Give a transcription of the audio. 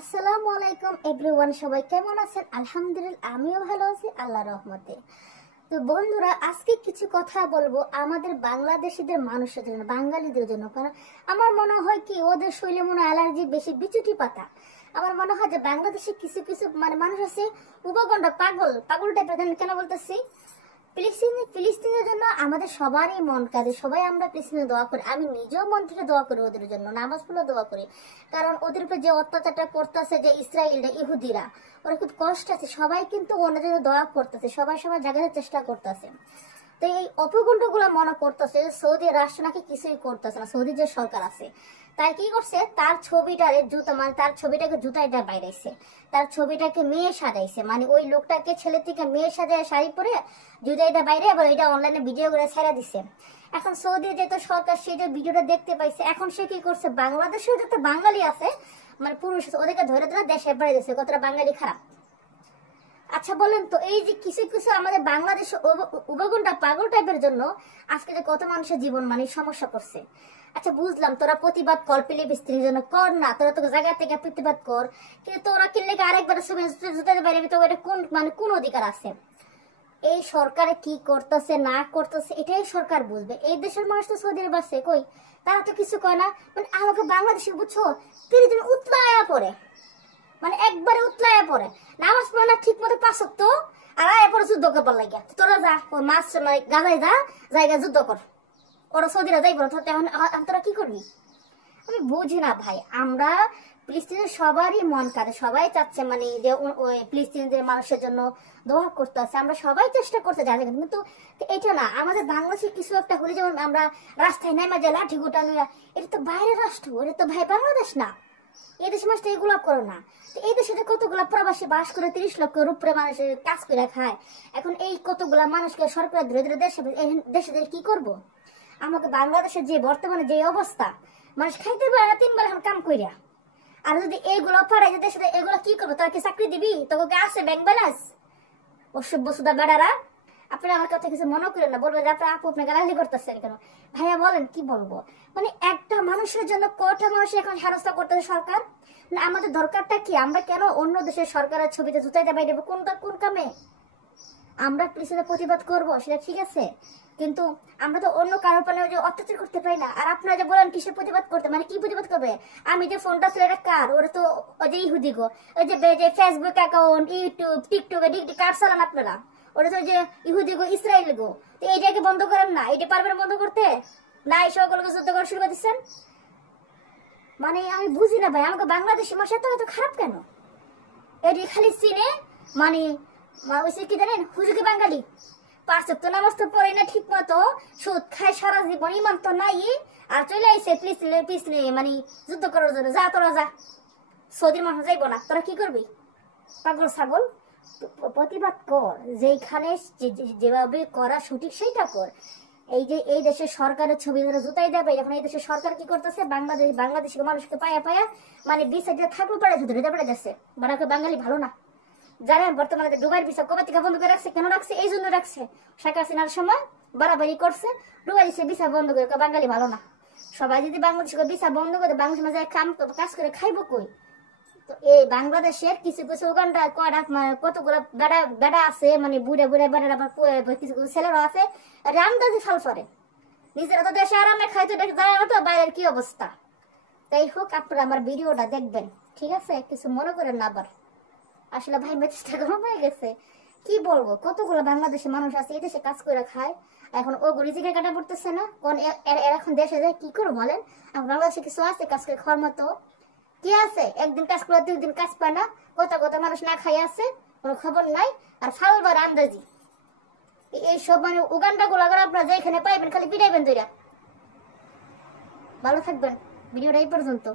আসসালামু আলাইকুম এভরিওয়ান, সবাই কেমন আছেন? আলহামদুলিল্লাহ, আমিও ভালো আছি আল্লাহর রহমতে। তো বন্ধুরা, আজকে কিছু কথা বলবো আমাদের বাংলাদেশিদের মানুষের জন্য, বাঙালিদের জন্য। কারণ আমার মনে হয় কি, ওদের শরীরে মনে অ্যালার্জি বেশি, বিচুটি পাতা। আমার মনে হয় যে বাংলাদেশে কিছু কিছু মানুষ আছে উপাগন্ডা, পাগল পাগল টাইপের। কেন বলতেছি? ফিলিস্তিনের জন্য আমাদের সবারই মন কাঁদে, সবাই আমরা ফিলিস্তিনে দোয়া করি। আমি নিজেও মন থেকে দোয়া করি ওদের জন্য, নামাজ পড়লে দোয়া করি। কারণ ওদের উপর যে অত্যাচারটা করতেছে, যে ইসরায়েলরা, ইহুদিরা, ওরা খুব কষ্ট আছে। সবাই কিন্তু ওনার জন্য দোয়া করতেছে, সবাই সবার জায়গায় চেষ্টা করতেছে। তো এই অপগুণ্ড গুলা মনে করতেছে সৌদি রাষ্ট্র নাকি কিছুই করতেছে না, সৌদি যে সরকার আছে। তাই কি করছে, তার ছবিটারে জুতা, তার ছবিটাকে জুতাইটা বাইরেছে, তার ছবিটাকে মেয়ে সাজাইছে। ওই লোকটাকে ছেলে থেকে মেয়ে সাজায় শাড়ি পরে জুতাইটা বাইরে, আবার এটা অনলাইনে ভিডিও করে ছেড়ে দিছে। এখন সৌদি যেহেতু সরকার, সে যে ভিডিওটা দেখতে পাইছে, এখন সে কি করছে, বাংলাদেশেও যত বাঙালি আছে, পুরুষ ওদেরকে ধরে ধরে দেশে বাইরে দিচ্ছে। কতটা বাঙালি খারাপ। আচ্ছা বলেন তো, এই যে কিছু কিছু আমাদের বাংলাদেশে উপাগন্ডা পাগল টাইপের জন্য আজকে যে কত মানুষের জীবন সমস্যা করছে। আচ্ছা বুঝলাম, তোরা প্রতিবাদ কর, ফিলিস্তিনের জন্য কর না, তোরা তো জায়গা থেকে প্রতিবাদ কর, কিন্তু তোরা কিনলে আরেকবার বাইরে তো এটা কোন অধিকার আছে? এই সরকারে কি করতেছে না করতেছে এটাই সরকার বুঝবে। এই দেশের মানুষ তো সৌদি আরব আছে, কই তারা তো কিছু কয় না। আমাকে বাংলাদেশে বুঝছো, তিনি উতলায়া পড়ে, একবারে উতলায়া পড়ে, নামাজ পড়ে না ঠিক মতো, 5 ওয়াক্ত, আর এরপরে যুদ্ধ করবার লাগে। তোরা যা ওই মাছ গাজায় যা, জায়গা যুদ্ধ কর, ওরা সৌদিরা যাইব না, তোরা কি করবি? আমি বুঝি না ভাই। আমরা ফিলিস্তিনের সবারই মন কাঁদে, সবাই চাচ্ছে যে ওই ফিলিস্তিনের মানুষের জন্য দোয়া করতে আছে, আমরা সবাই চেষ্টা করতে যাই, কিন্তু এটা না। আমাদের বাংলাদেশে কিছু একটা হলে যেমন আমরা রাস্তায় নেমে যে লাঠি গোটা নিয়ে, এটা তো বাইরের রাষ্ট্র, এটা তো ভাই বাংলাদেশ না। এই দেশের মানুষটা এগুলো করো না। এই দেশে কতগুলা প্রবাসী বাস করে, 30 লক্ষের উপরে মানুষ কাজ করে খায়। এখন এই কতগুলা মানুষকে সরকার ধরে ধরে দেশে কি করব? আমাকে বাংলাদেশের যে বর্তমানে যে অবস্থা, মানুষ খাইতে পারে না 3 বেলা এখন কাম কইরা। আর যদি এইগুলো পারাই দেশে, এগুলো কি করবো? তোরা কি চাকরি দিবি? তোকে আছে ব্যাংক ব্যালেন্স? অসভ্য সুদা বেড়ারা, আপনারা আমার কথা কিছু মনে করেন না, বলবেন যে আপনার আপু আপনি গালাগালি করতেছেন কেন? ভাইয়া বলেন কি বলবো? একটা মানুষের জন্য কটা মানুষ এখন হেনস্থা করতেছে সরকার। আমাদের দরকারটা কি? আমরা কেন অন্য দেশের সরকারের ছবিতে জুতাইতে বাইরে দেবো? কোন কামে? আমরা পুলিশের প্রতিবাদ করবো, সেটা ঠিক আছে, কিন্তু আমরা তো অন্য কারোর পানে অত্যাচার করতে পারি না। আর আপনারা যে বলেন কিসের প্রতিবাদ করতে, কি প্রতিবাদ করবে? আমি যে ফোনটা ছিল এটা কার? ওরা তো ওই যে ইহুদি গো, ওই যে ফেসবুক অ্যাকাউন্ট, ইউটিউব, টিকটকে ডিগ্রি কার চালান আপনারা? ওরা তো যে ইহুদি গো, ইসরায়েল গো। তো এইটাকে বন্ধ করেন না, এটা পারবেন বন্ধ করতে? না, এই সকলকে যুদ্ধ করা শুরু করে দিচ্ছেন। আমি বুঝি না ভাই, আমাকে বাংলাদেশি মাসে এত খারাপ কেন? এটি খালি চিনে কি জানেন, হুজুকি বাঙালি, 5 ওয়াক্ত নামাজ তো পড়ে না ঠিক মতো, সুদ খায় সারা জীবন, ইমান তো নাই, আর চলে আইসে পিছনে যুদ্ধ করার জন্য। যা তোরা যা, সৌদির মানুষ যাইব না, তোরা কি করবি? পাগল ছাগল, প্রতিবাদ কর, যেখানে যেভাবে করা সঠিক সেইটা কর। এই দেশের সরকারের ছবি ধরে জুতাই দেবে। এখন এই দেশের সরকার কি করতেছে, বাংলাদেশের মানুষকে পায়া পায়া বিসাইডে থাকলে পারে ধরে দেবে যাচ্ছে। বাঙালি ভালো না, জানেন বর্তমানে ডুবাইয়ের ভিসা কবে থেকে বন্ধ করে রাখছে? কেন রাখছে? এই জন্য রাখছে, শেখ হাসিনার সময় বাড়াবাড়ি করছে, ডুবাই দিচ্ছে ভিসা বন্ধ করে। বাঙালি ভালো না। সবাই যদি বাংলাদেশের ভিসা বন্ধ করে বাংলাদেশের মাঝে কাজ করে খাইবো কই? তো এই বাংলাদেশের কিছু কিছু ওখানটা কতগুলো বেড়া আছে, বুড়ে বুড়ে বেড়ার, আবার কিছু কিছু ছেলেরা আছে রামদাজি ফাল করে, নিজেরা তো দেশে আরামে খাইতে যায় না, তো বাইরের কি অবস্থা। তাই হোক, আপনারা আমার ভিডিওটা দেখবেন, ঠিক আছে? কিছু মনে করেন না আবার। আসলে ভাই মেচটা গরম হয়ে গেছে, কি বলবো। কতগুলো বাংলাদেশের মানুষ আছে এই দেশে কাজ করে খায়, এখন ও গরিজিকে কাটা পড়তেছে না। কোন এখন দেশে যায় কি করবো বলেন? বাংলাদেশে কিছু আছে কাজ করে খাওয়ার মতো? কি আছে? একদিন কাজ করে 2 দিন কাজ পায় না, কত কত মানুষ না খাই আছে, কোনো খবর নাই। আর ফালবার আন্দাজি এইসব উগান্ডা গুলা করে আপনারা যেখানে পাইবেন খালি পিটাইবেন। ভালো থাকবেন, ভিডিওটা এই পর্যন্ত।